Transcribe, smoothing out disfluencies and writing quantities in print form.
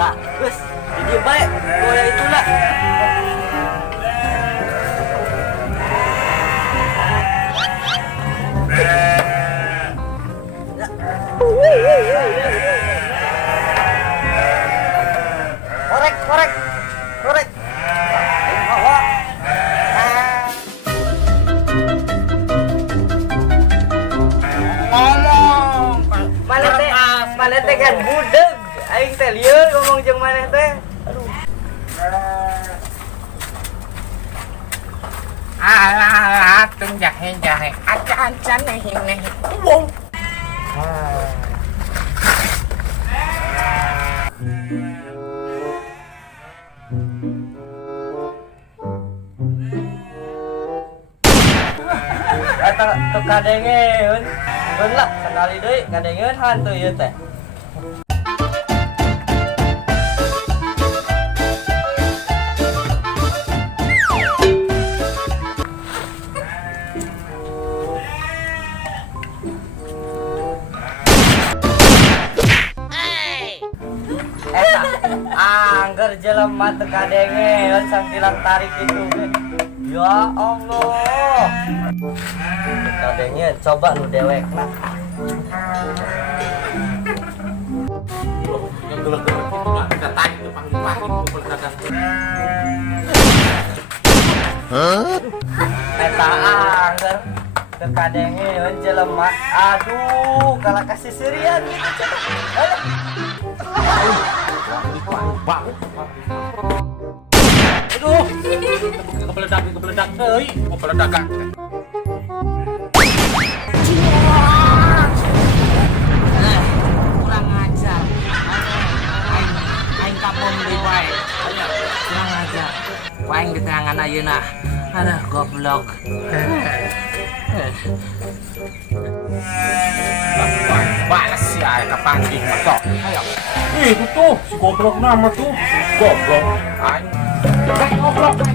Nah, terus jadi baik. Oh ya itulah. Korek, korek, korek. Ngomong, mana teh kan budeg. Aing teh lieur ngomong jeung maneh teh. Aduh. Alah, tung jahe-jahe. Acan-acan nih. Wow. Eta teu kadengeun. Beun lah sekali deui kadengeun hantu ieu teh. Eta angger jelema teu kadengeun sampilang tarik itu ge. Ya Allah. Kadengeun coba nu dewekna. Yang gelek-gelek itu mah datang itu panggil-panggil kumpul dagang. Eta angger teu kadengeun jelema. Aduh, kalah kasih sirian gitu. Aduh, kepeledak euy, kepeledakan. Kurang ajar. Aing kapom deui wae. Kurang ajar. Wae di tangan ayeuna. Aduh, goblok. Balas si Aika panggil masuk. Ayo. Itu tuh si goblok nama tuh. Goblok. Ayo. Goblok.